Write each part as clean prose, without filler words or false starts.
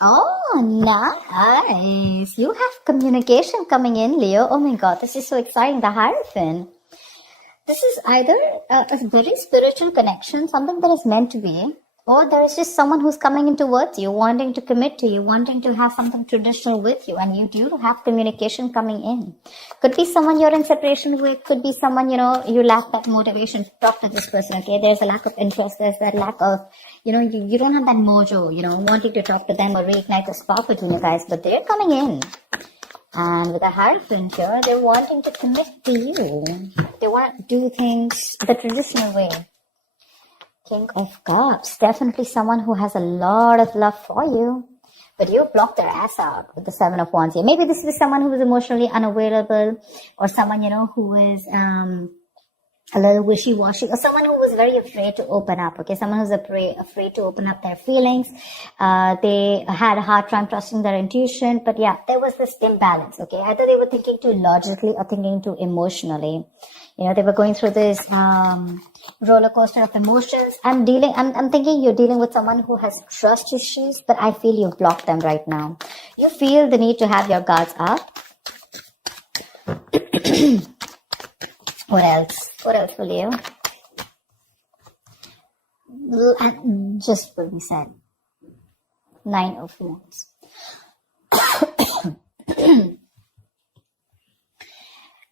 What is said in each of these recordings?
Oh, nice. You have communication coming in, Leo. Oh my God, this is so exciting. The Hierophant. This is either a very spiritual connection, something that is meant to be, or there is just someone who's coming in towards you, wanting to commit to you, wanting to have something traditional with you, and you do have communication coming in. Could be someone you're in separation with, could be someone, you lack that motivation to talk to this person, okay? There's a lack of interest, there's that lack of, you don't have that mojo, wanting to talk to them or reignite the spark between you guys, but they're coming in. And with a Hierophant here, they're wanting to commit to you. They want to do things the traditional way. King of Cups, definitely someone who has a lot of love for you. But you blocked their ass out with the Seven of Wands here. Maybe this is someone who is emotionally unavailable, or someone, who is a little wishy-washy, or someone who was very afraid to open up, okay? Someone who's afraid to open up their feelings. They had a hard time trusting their intuition, but yeah, there was this imbalance, okay? Either they were thinking too logically or thinking too emotionally. They were going through this roller coaster of emotions. I'm thinking you're dealing with someone who has trust issues, but I feel you've blocked them right now. You feel the need to have your guards up. What else? What else for you? And just what we said. 9 of Wands.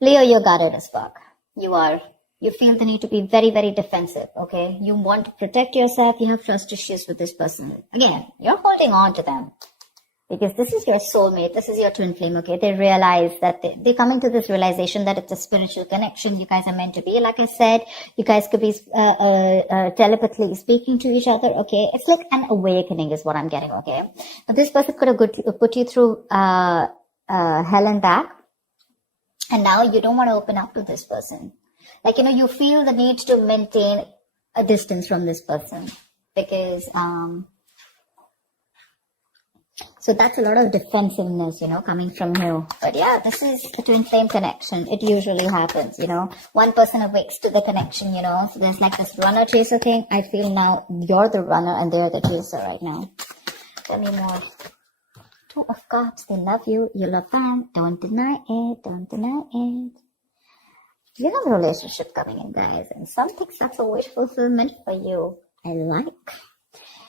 Leo, you're guarded as fuck. You feel the need to be very, very defensive, okay? You want to protect yourself. You have trust issues with this person. Again, you're holding on to them. Because this is your soulmate, this is your twin flame, okay? They realize that they're coming to this realization that it's a spiritual connection. You guys are meant to be. Like I said, you guys could be telepathically speaking to each other, okay? It's like an awakening is what I'm getting, okay? But this person could have put you through hell and back. And now you don't want to open up to this person. Like, you feel the need to maintain a distance from this person. Because, so that's a lot of defensiveness, coming from you. But yeah, this is a twin flame connection. It usually happens, One person awakes to the connection, So there's like this runner chaser thing. I feel now you're the runner and they're the chaser right now. Tell me more. 2 of Cups. They love you. You love them. Don't deny it. Don't deny it. You have a relationship coming in, guys. And some things that's a wish fulfillment for you. I like.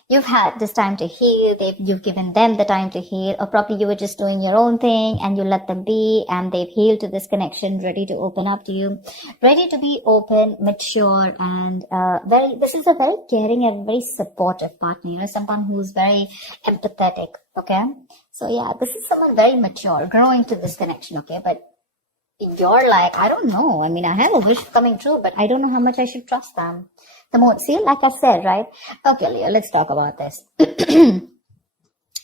You've had this time to heal. You've given them the time to heal, or probably you were just doing your own thing and you let them be, and they've healed to this connection, ready to open up to you, ready to be open, mature, and this is a very caring and very supportive partner, someone who's very empathetic, okay? So yeah, this is someone very mature, growing to this connection, okay? But you're like, I don't know. I mean, I have a wish coming true, but I don't know how much I should trust them. The moon, see, like I said, right? Okay, Leo, let's talk about this. The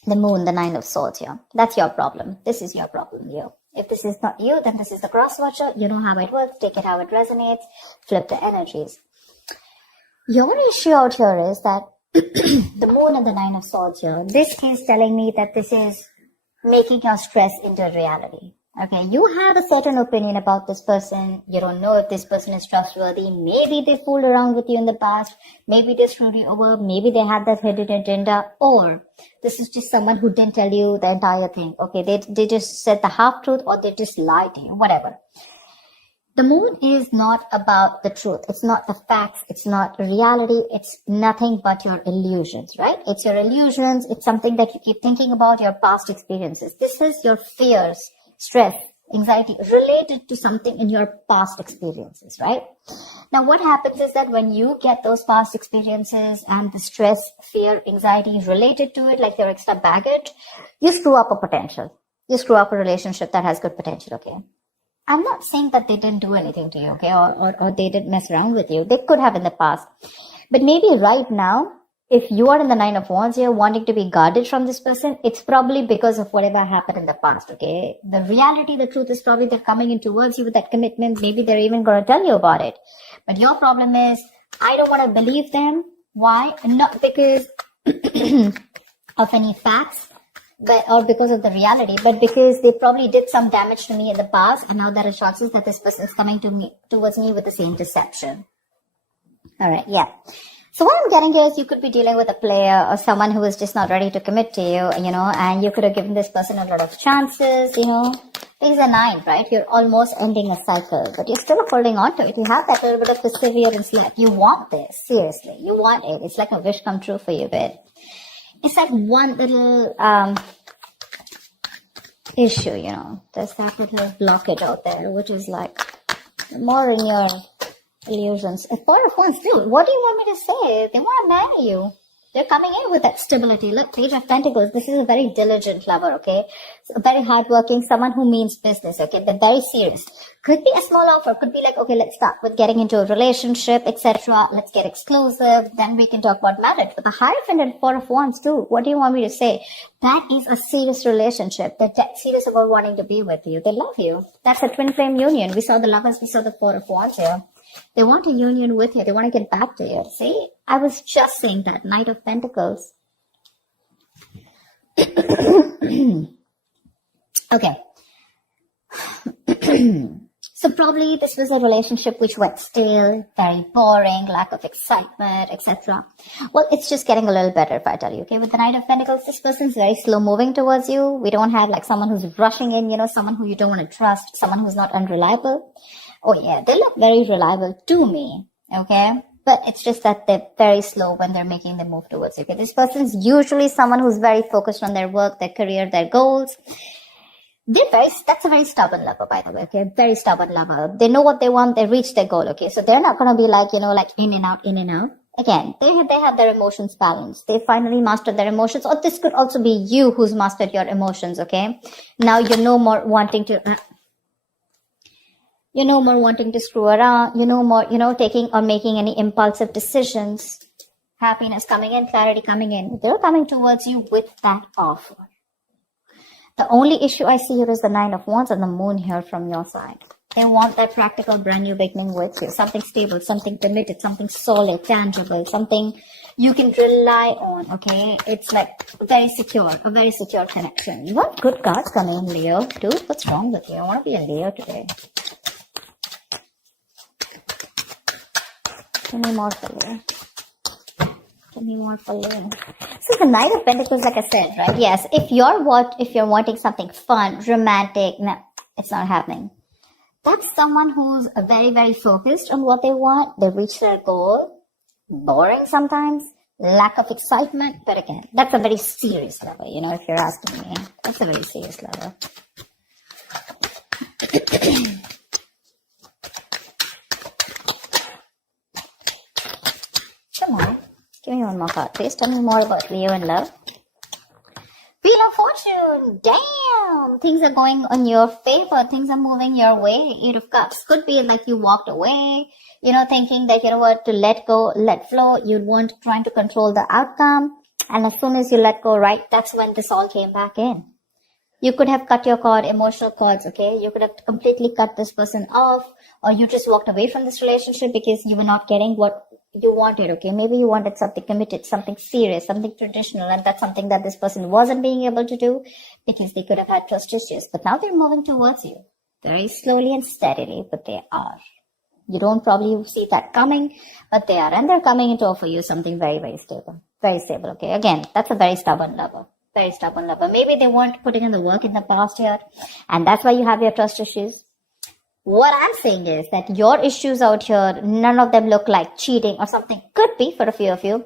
moon, the 9 of Swords here. That's your problem. This is your problem, Leo. If this is not you, then this is the cross watcher. You know how it works. Take it how it resonates. Flip the energies. Your issue out here is that the moon and the 9 of Swords here, this is telling me that this is making your stress into reality. Okay, you have a certain opinion about this person. You don't know if this person is trustworthy. Maybe they fooled around with you in the past. Maybe they screwed you over. Maybe they had that hidden agenda. Or this is just someone who didn't tell you the entire thing. Okay, they just said the half truth, or they just lied to you, whatever. The moon is not about the truth. It's not the facts. It's not reality. It's nothing but your illusions, right? It's your illusions. It's something that you keep thinking about, your past experiences. This is your fears, stress, anxiety related to something in your past experiences, right? Now, what happens is that when you get those past experiences and the stress, fear, anxiety related to it, like your extra baggage, you screw up a potential. You screw up a relationship that has good potential, okay? I'm not saying that they didn't do anything to you, okay? Or they didn't mess around with you. They could have in the past. But maybe right now, if you are in the 9 of Wands here wanting to be guarded from this person, it's probably because of whatever happened in the past, okay? The reality, the truth is probably they're coming in towards you with that commitment. Maybe they're even going to tell you about it. But your problem is, I don't want to believe them. Why? Not because of any facts, or because of the reality, but because they probably did some damage to me in the past, and now there are chances that this person is coming towards me with the same deception. All right, yeah. So what I'm getting here is you could be dealing with a player or someone who is just not ready to commit to you, and you could have given this person a lot of chances, These are 9, right? You're almost ending a cycle, but you're still holding on to it. You have that little bit of perseverance left. You want this, seriously. You want it. It's like a wish come true for you, but it's like one little issue, There's that little blockage out there, which is like more in your illusions. A 4 of Wands too. What do you want me to say? They want to marry you. They're coming in with that stability. Look, Page of Pentacles. This is a very diligent lover, okay? So very hardworking, someone who means business, okay? They're very serious. Could be a small offer. Could be like, okay, let's start with getting into a relationship, etc. Let's get exclusive. Then we can talk about marriage. But the Hierophant and 4 of Wands too. What do you want me to say? That is a serious relationship. They're serious about wanting to be with you. They love you. That's a twin flame union. We saw the Lovers. We saw the 4 of Wands here. They want a union with you. They want to get back to you. See? I was just saying that. Knight of Pentacles. Okay. So probably this was a relationship which went stale, very boring, lack of excitement, etc. Well, it's just getting a little better if I tell you, okay? With the Knight of Pentacles, this person's very slow moving towards you. We don't have like someone who's rushing in, someone who you don't want to trust, someone who's not unreliable. Oh yeah, they look very reliable to me, okay? But it's just that they're very slow when they're making the move towards you. Okay? This person's usually someone who's very focused on their work, their career, their goals. That's a very stubborn lover, by the way, okay? Very stubborn lover. They know what they want, they reach their goal, okay? So they're not going to be like, like in and out, in and out. Again, they have their emotions balanced. They finally mastered their emotions. Or this could also be you who's mastered your emotions, okay? Now you're no more wanting to... You're no more wanting to screw around. You're no more, taking or making any impulsive decisions. Happiness coming in, clarity coming in. They're coming towards you with that offer. The only issue I see here is the 9 of Wands and the Moon here from your side. They want that practical brand new beginning with you. Something stable, something committed, something solid, tangible, something you can rely on, okay? It's like a very secure connection. You want good cards coming in, Leo. Dude, what's wrong with you? I want to be a Leo today. Give me more for Leo. Give me more for Leo. So the Knight of Pentacles, like I said, right? Yes, if you're wanting something fun, romantic, no, it's not happening. That's someone who's very, very focused on what they want. They reach their goal. Boring sometimes. Lack of excitement. But again, that's a very serious level, if you're asking me. That's a very serious level. Come on. Give me one more card, please. Tell me more about Leo and love. Wheel of Fortune. Damn. Things are going on your favor. Things are moving your way. 8 of Cups. Could be like you walked away, thinking that, to let go, let flow. You weren't trying to control the outcome. And as soon as you let go, right, that's when this all came back in. You could have cut your cord, emotional cords, okay? You could have completely cut this person off, or you just walked away from this relationship because you were not getting what you wanted, okay? Maybe you wanted something committed, something serious, something traditional, and that's something that this person wasn't being able to do because they could have had trust issues. But now they're moving towards you very slowly and steadily, but they are. You don't probably see that coming, but they are, and they're coming in to offer you something very, very stable. Very stable, okay? Again, that's a very stubborn lover. Very stubborn lover. Maybe they weren't putting in the work in the past year, and that's why you have your trust issues. What I'm saying is that your issues out here, none of them look like cheating or something. Could be for a few of you.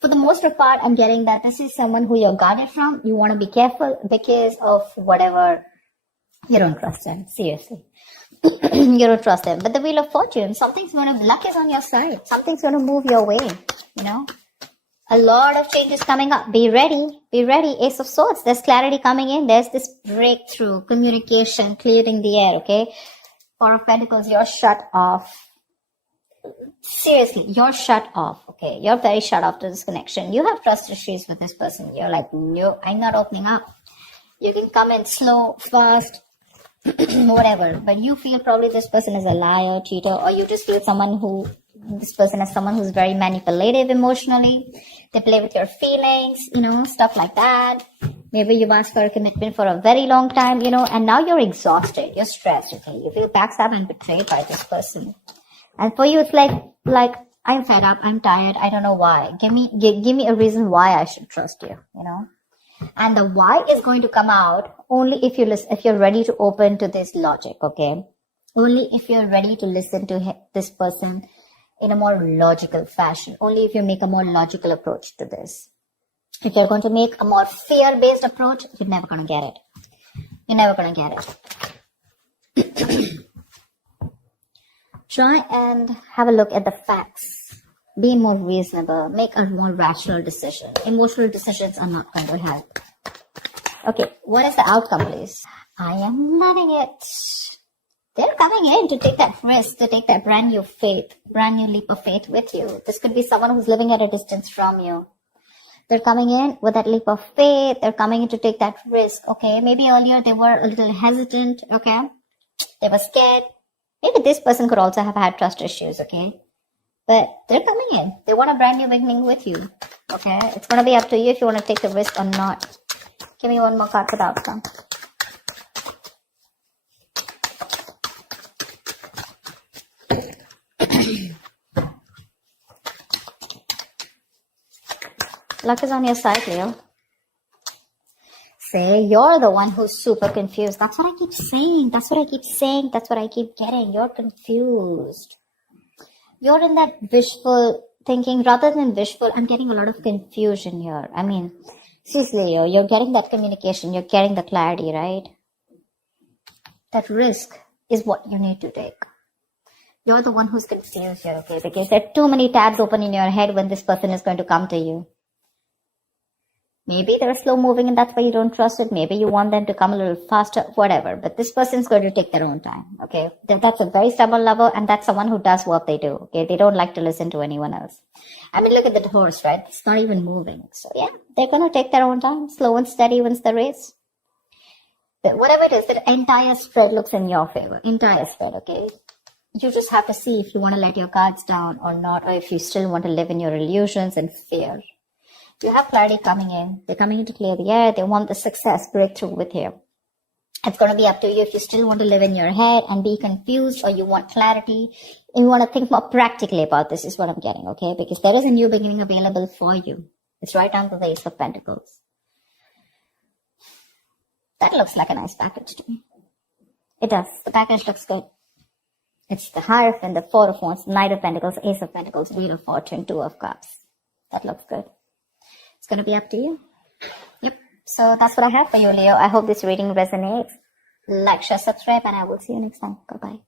For the most part, I'm getting that this is someone who you're guarded from. You want to be careful because of whatever. You don't trust them. Seriously. You don't trust them. But the Wheel of Fortune, luck is on your side. Something's going to move your way, A lot of changes coming up. Be ready. Be ready. Ace of Swords. There's clarity coming in. There's this breakthrough, communication, clearing the air, okay? 4 of Pentacles, you're shut off. Seriously, you're shut off, okay? You're very shut off to this connection. You have trust issues with this person. You're like, no, I'm not opening up. You can come in slow, fast, whatever. But you feel probably this person is a liar, cheater, or you just feel this person is someone who's very manipulative emotionally. They play with your feelings, stuff like that. Maybe you've asked for a commitment for a very long time, and now you're exhausted. You're stressed, okay? You feel backstabbed and betrayed by this person. And for you, it's like I'm fed up. I'm tired. I don't know why. Give me a reason why I should trust you, you know. And the why is going to come out only if you listen, if you're ready to open to this logic, okay? Only if you're ready to listen to this person in a more logical fashion. Only if you make a more logical approach to this. If you're going to make a more fear-based approach, you're never going to get it. You're never going to get it. Try and have a look at the facts. Be more reasonable. Make a more rational decision. Emotional decisions are not going to help. Okay, what is the outcome, please? I am loving it. They're coming in to take that risk, to take that brand new leap of faith with you. This could be someone who's living at a distance from you. They're coming in with that leap of faith. They're coming in to take that risk, okay? Maybe earlier they were a little hesitant, okay? They were scared. Maybe this person could also have had trust issues, okay? But they're coming in. They want a brand new beginning with you, okay? It's going to be up to you if you want to take the risk or not. Give me one more card for the outcome. Luck is on your side, Leo. Say you're the one who's super confused. That's what I keep saying. That's what I keep saying. That's what I keep getting. You're confused. You're in that wishful thinking rather than wishful. I'm getting a lot of confusion here. I mean, seriously, you're getting that communication. You're getting the clarity, right? That risk is what you need to take. You're the one who's confused here, okay? Because there are too many tabs open in your head when this person is going to come to you. Maybe they're slow moving and that's why you don't trust it. Maybe you want them to come a little faster, whatever. But this person's going to take their own time, okay? That's a very stubborn lover and that's someone who does what they do, okay? They don't like to listen to anyone else. I mean, look at the horse, right? It's not even moving. So yeah, they're going to take their own time. Slow and steady wins the race. But whatever it is, the entire spread looks in your favor. Entire spread, okay? You just have to see if you want to let your cards down or not, or if you still want to live in your illusions and fear. You have clarity coming in. They're coming in to clear the air. They want the success breakthrough with you. It's going to be up to you if you still want to live in your head and be confused, or you want clarity and you want to think more practically about this is what I'm getting, okay? Because there is a new beginning available for you. It's right under the Ace of Pentacles. That looks like a nice package to me. It does. The package looks good. It's the Hierophant, the Four of Wands, Knight of Pentacles, Ace of Pentacles, Wheel of Fortune, Two of Cups. That looks good. It's going to be up to you. Yep. So that's what I have for you, Leo. I hope this reading resonates. Like, share, subscribe, and I will see you next time. Bye-bye.